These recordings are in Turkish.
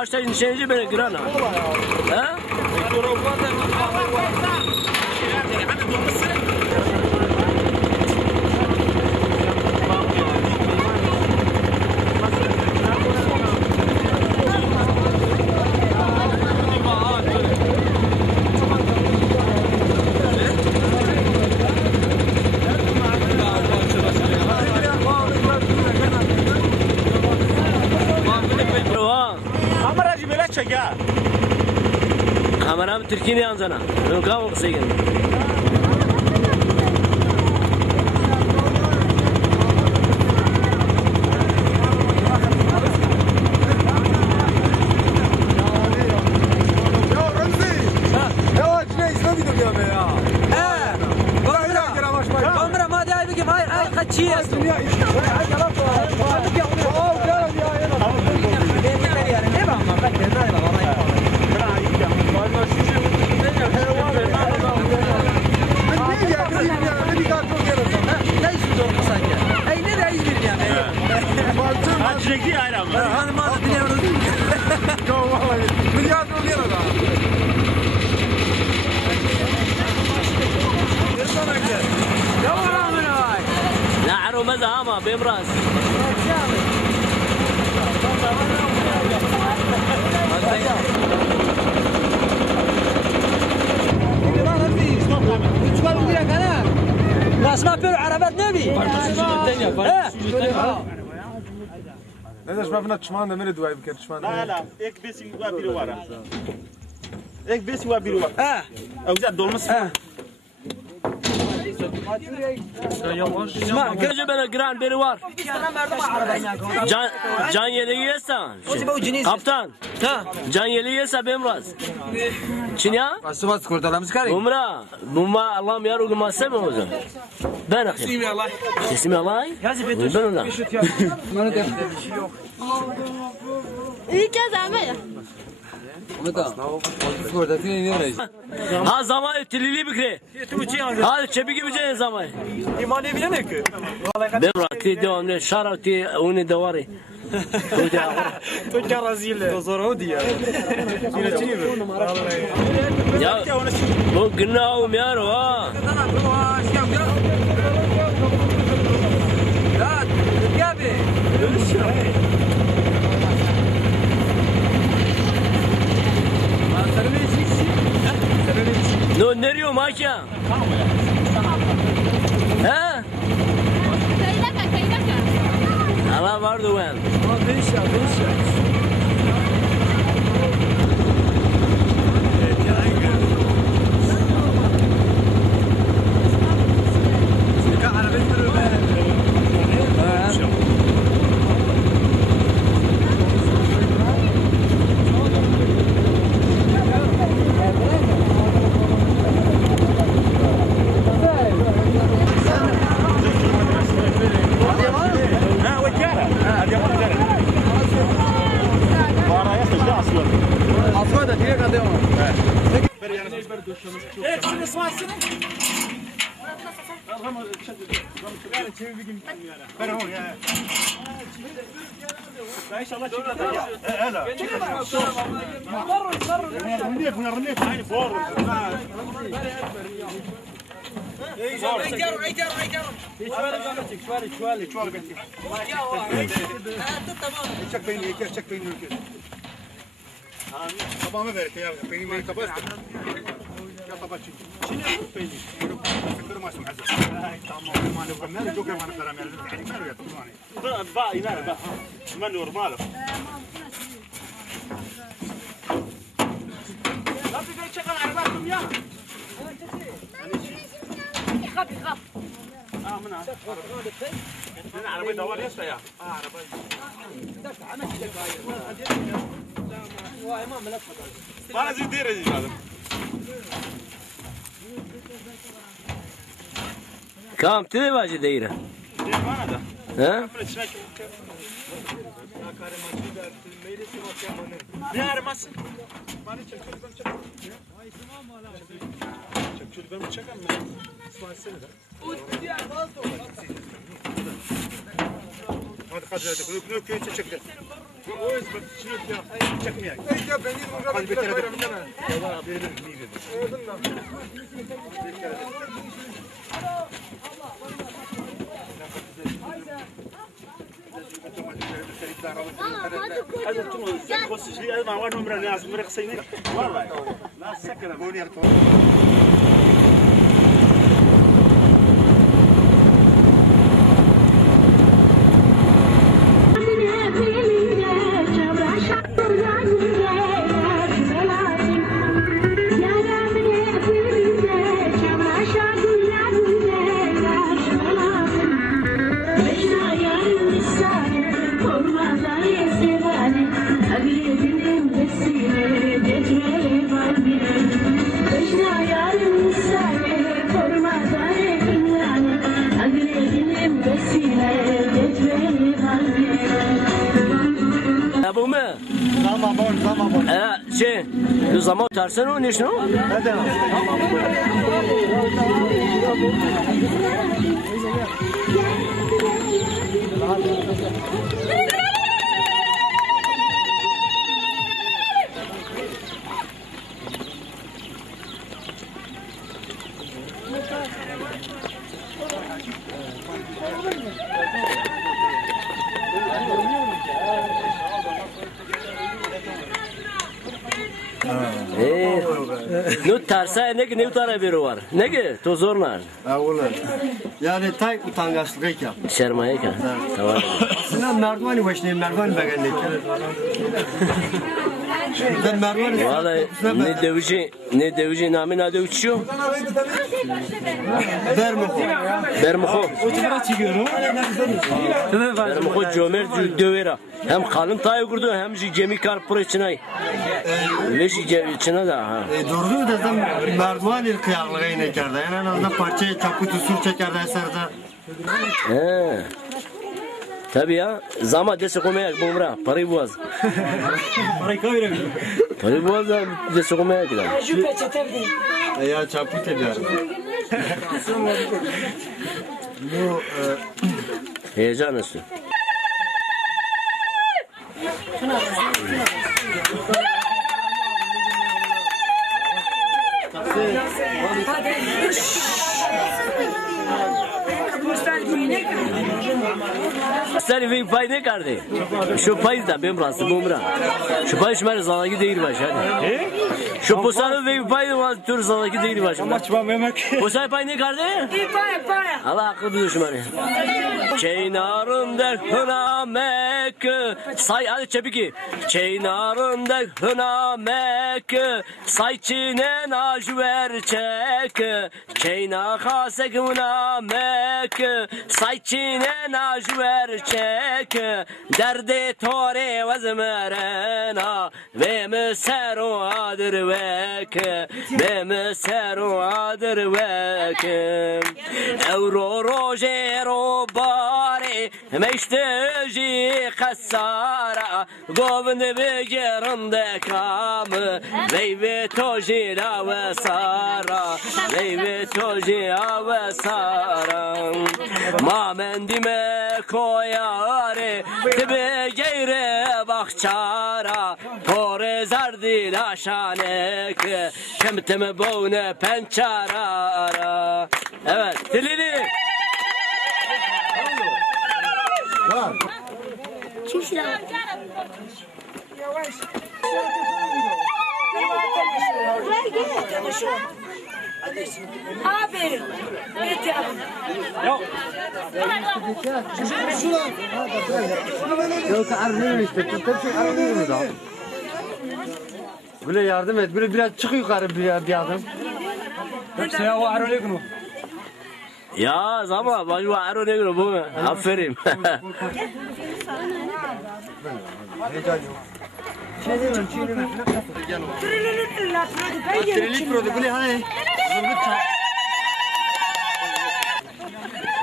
Aşağıya şeyci böyle grana. Ha? Kameram Türkiye'nin yanına. Ben kavga kısayım. مزعمة بمراس اسمع بيرو عربات نبي ليش ما فينا تشمان ده مرد واي بكر تشمان لا اك بس يوا ورا اك بس يوا ورا او زاد دولمس اسمع كجا بنا جران بيروار جان يليسا kaptan can yeliyesa bemraz çinya Asubas kurtalamız kari umra bumma Allah'ım yar ugma seme o zaman ben akı ismi Allah ismi Allah ben ona iyi kez ama ya ha zaman tilili bikre ha çebi gibi ce zaman İman evine ne ki? bemraz ti devamlı şarati onu davari تو رزيل زورو دي ya bu günahım yar ha no nereye makya ha Allah vardı ben طبعا ما بالك يا بيني ما كبست يا طبعا شنو بيني فكر ما اسمع زين تمام ما نبغى ما نجوك ما نقدر نعمل يعني ما نبغى طبعا با ينال با ما نورمال لا في شغل عرباتكم يا خف خف من عربي دوار يسا يا عربي ما زي دير هذا كم تدي واجي دايره ها ne araması? Şöyle ben bıçak ama İsmail seni de. Hadi hadi. Bunu köyü çekecek. O yüzden şunu çekmeye. Hadi bir kere de. هذا تمام بس شيء ما هو نمر الناس مرخصين والله لا سكر Bunu Bu mu? Zaman. Şey, bu zaman tersen o ne şunu? Neden? Nu terse ne ki ne utara biri var. Ne ki to zorlar. Ulan. Yani tay utangaçlık yap. Şermaye kan. Tamam. Sinan merdivani başlayın merdivani beğendik. Ben merdivani. Vallahi ne dövücü namına dövüşüyor. Bermuho. Bermuho cömert dövera. Hem kalın tayı kurdu hem gemi karpur içine. Ve içine de ha. Doğru da sen merdivani kıyarlığa yine kerdi. Yani en azından parçayı çaput usul çekerdi eserde. He. Tabii ya. Zama dese komayak bumra. Parayı boğaz. Parayı boğaz da dese komayak gider. Ya çaput ederim. Bu Heyecan üstü. Sen bir pay ne kardı? Şu pay da benim rastım umra. Şu pay şmer zalaki değil baş hadi. Şu posanın bir pay var tür zalaki değil baş. Maçma memek. Posay pay ne kardı? Pay. Allah akıl bilir şmer. Çeynarında hınamek say hadi çepiki. Çeynarında hınamek say çinen ajver çek. Çeyna khasek hınamek say çinen ajver çek. Derde tore vazmerena ve meseru adır vek ve meseru adır vek euro roje robare meşteji kasara govnd begerinde kam ve toji la ve sara ve toji ve sara ma mendime koyare tibe geyre bakçara tore zardi laşanek kemteme bone pençara. Evet dilini Aferin. yok arıyor işte. Tepsi arıyor da. Böyle yardım et. Böyle biraz çık yukarı bir adım. ya zaman bacı aro ne gör bu aferin.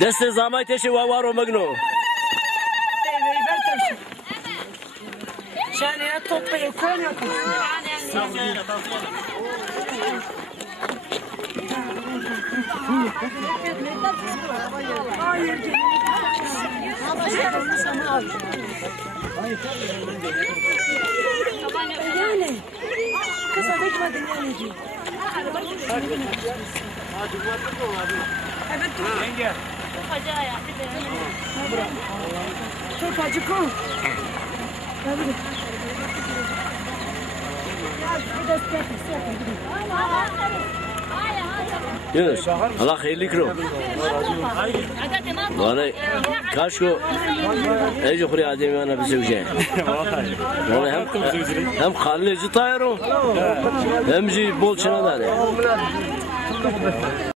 Deste zaman teşi varo magno. Şaneye toplayıp koyuyor. Hayır. Yani. Kısa bekmedin yani diyor. Evet. Yenge. Çok acık ol. Yunus, Allah hayırlı kro. Bana kaç ko ece kuri adem yana bir sevce. Bana hem kaleci tayro hem ji bol çana da.